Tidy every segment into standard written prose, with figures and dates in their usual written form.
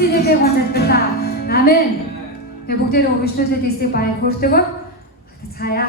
Синийхээ гон залбирлаа. Амен. Тэгээ бүгдээрээ үргэлжлүүлээд эсийг баяр хүртэгөө. Цаая.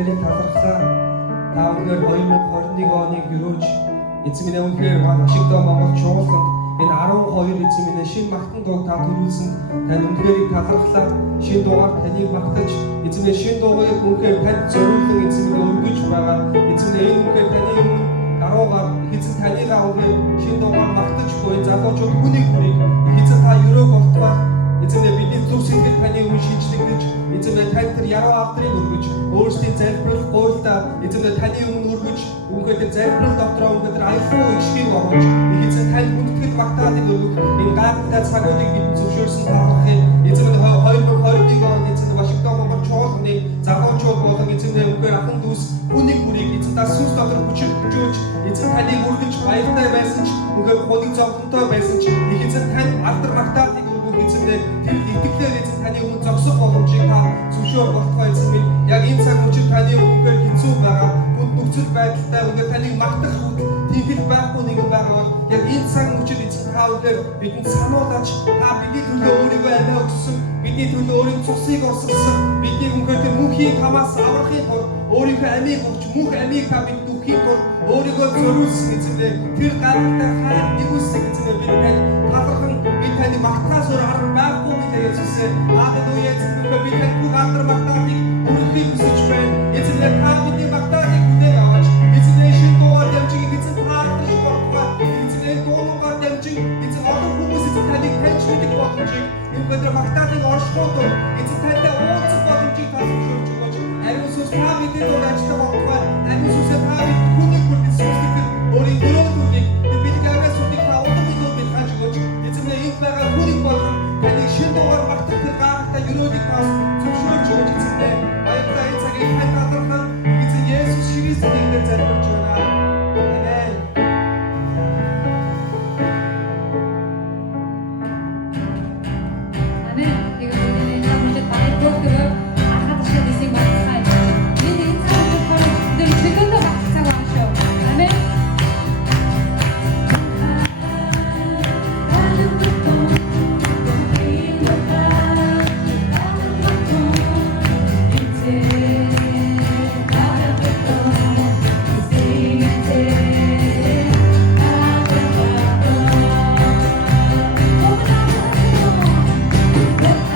яриг талархлаа. Та өнөөдөр 2021 оныг өрөөж эзэн минь өнөөдөр Вашингтон Монгол чуулганд энэ 12 эзэн минь шинэ магтан дуу та төрүүлсэн тань өнөөдрийг талархлаа. Шинэ дуугаар таныг магтаж эзэн минь шинэ дуугаар өнөөдөр танд зориулсан эзэн минь өргөж байгаа. Эзэн минь энэ өнөөдөр таны өмнө даруугаар эзэн танийгаа өнөөдөр шинэ дуугаар магтаж буй залуучууд хүнийг эзэн та өрөө болтгоо. Эзэн бидний зүв сэтгэл таны өмнө шийдэгдэж эзэн тань тэр яруу авдрыг өргөж өөрсдийн залбирал гуйлтаа эзэн таны өмнө өргөж өнөөдөр залбирал дотроо өнөөдөр аяхгүй ишгийг оруулж эзэн тань хүндэтгэл магтаалыг өргөх энэ гайхалтай цагуудыг бид зөвшөөрсөн таалахыг эзэн 2021 онд эзэн Вашингтон Монгол чуулганы залуучууд болон эзэн өнөөдөр ахын дүүс хүнийг эзэн та сүнс дотор хүчилж эзэн таныг өргөж баяртай байсан ч өнөөдөр хоног зовлонтой байсан ч эзэн тань алдар магтаалыг эзэн тэр итгэлээр эзэн таны өмнө зогсох боломжийг та зөвшөөр болохгүй эзэн минь яг энэ цаг үеэр таны өмнө хэцүү байгаа бүд нөхцөл байдалтай өнөөдөр таныг магтах тиймэл байхгүй нэг байгаа бол яг энэ цаг үеэр эзэн та өнөөдөр бидэнд сануулж та бидний төлөө өөрийгөө амиа өгсөн бидний төлөө өөрийн цусыг осгосон бидний өнөөдөр мөнхийн хамаас аврахын тулд өөрийнхөө амийг өгч мөнх амийг та бидэнд өгөхийн тулд өөрийгөө зориулсан эзэн тэр гайхалтай хайр нэгүсэг эзэн бид тань талархан би таны магтаасаар арга байхгүй билээ Есүс. Халелуя эзэн би таны бүгд магтаалыг өргөхийг хүсэж байна. Эзэн та бидний магтаалыг хүлээн аваач. Эзэн шинэ дуугаар дамжин эзэн таалж болтугай. Эзэн дуугаар дамжин эзэн олон хүмүүс эзэн таныг таньж мэдэх боломжийг өнөөдөр магтаалыг оршиход эзэн тантай уулзах боломжийг та зөвшөөрч өгөөч. Ариун сүнс та бидний дунд ажиллах болтугай. Ариун сүнс та бидний хүнийг бүрдэн сүнслэгдэн өөрийн дөрөвдүүдийг бид гавьяас үдийг та удам идүүл хааж өгөөч. Эзэн энэ байгаа хүнийг болгон таны шинэ дуугаар магтах тэр гайхалтай өрөөдийг тас зөвшөөрч өгөөч эзэн. Баярлалаа энэ цагийг тань талархан эзэн Есүс Христосийн нэрээр залбирч байна. Амен. Амен. Тэгээд өнөөдөр хамт баярлалаа. Ахад шиг дэсийг магтахай. Энэ цагт бид чөлөөтэй багц цаг байна шүү. Амен. Let's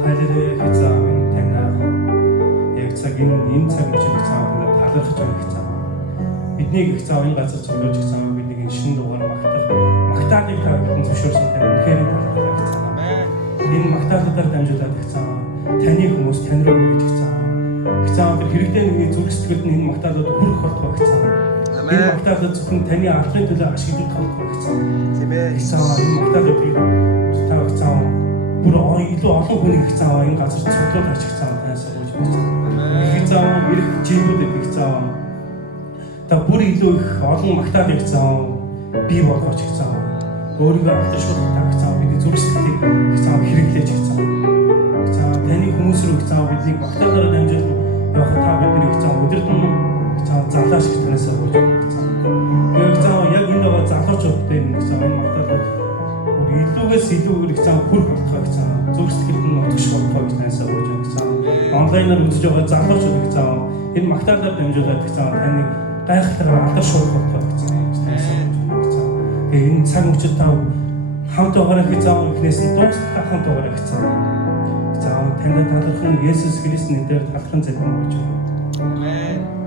Халилуя хэзээ амин таньнаа яг цаг энэ цаг үеийн цагаанд талархаж байгаа хэзээ. Бидний их цаав энэ газар цогцолж их цаав бидний энэ шин дугаар магтаадыг тавьсан зөвшөөрсөн тань үнэхээр талархаж хэзээ. Энэ магтаалуудаар дамжуулаад их цаав таны хүмүүс тань руу гэж их цаав. Их цаав хэрэгтэй нэг зүрх сэтгэлд энэ магтаалууд хүрэх болтгоо их цаав. Энэ магтаалууд зөвхөн таны албаны төлөө ашиглах болтгоо их цаав. Тийм ээ. Их цаав энэ магтаалуудыг тав их цаав бүр илүү олон хүнийг их цааваа энэ газар цуглуулж ачих цааваа танаас өгч байна. Их цааваа ирэх жимүүд их цааваа. Та бүр илүү их олон магтаал их цааваа бий болгож их цааваа. Өөрийгөө авчруулах таг цааваа бидний зүрх сэтгэлийг их цааваа хэрэглэж их цааваа. Их цааваа таны хүмүүс рүү их цааваа бидний магтаалаараа дамжуулан явах та бидний их цааваа өдөр тутмын их цааваа залааш их танаас өгч байна. Их цааваа яг энэ байгаа залуучуудтай их цааваа энэ магтаал илүүгээс илүүгээр их цааваа хүрх болтгоо их цааваа зүрх сэтгэлд нь утгах болтгоо гэж танаас өгч байна их цааваа. Онлайнаар үзэж байгаа залуучууд их цааваа энэ магтаалаар дамжуулаад их цааваа таны гайхалтай алдар шуурх болтгоо гэж танаас өгч байна их цааваа. Тэгээ энэ цаг үечид тав хамт байгаараа их цааваа ихнээс нь дуустал хамт байгаараа их цааваа. Их цааваа танд талархан Есүс Христосийн нэрээр талархан залбирэн болж байна. Амен.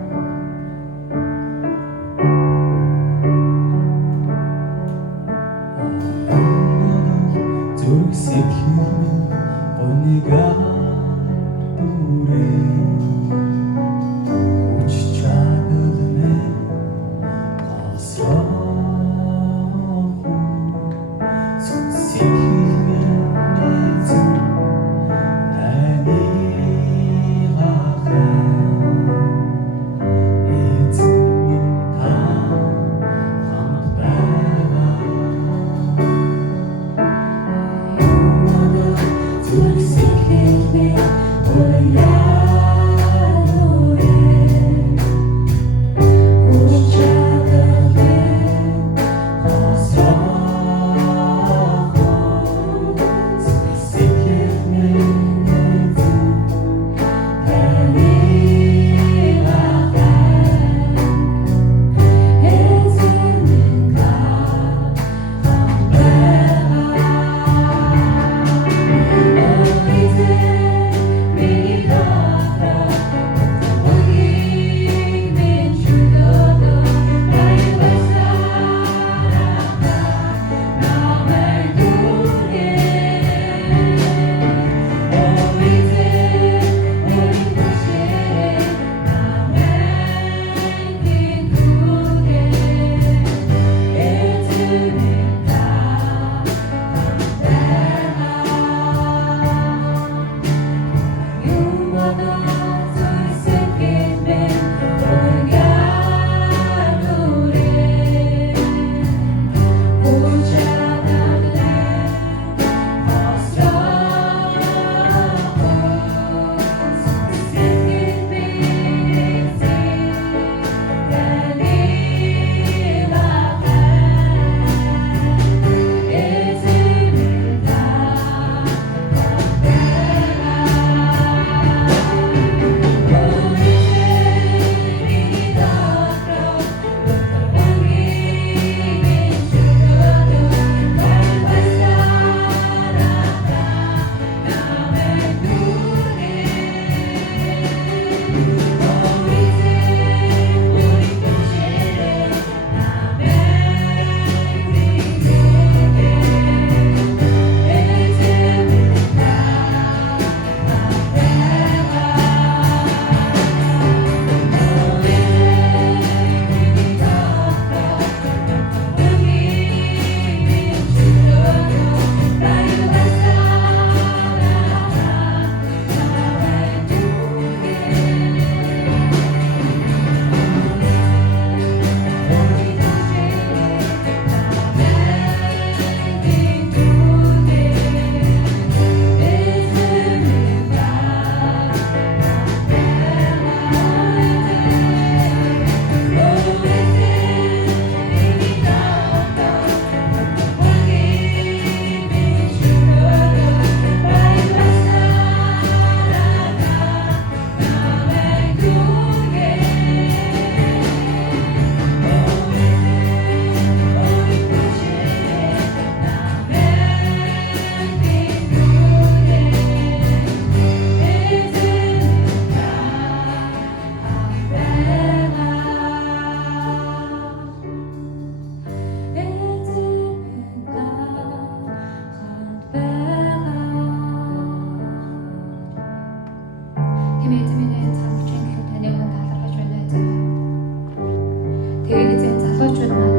Тэгээд эзэн залуучууд маань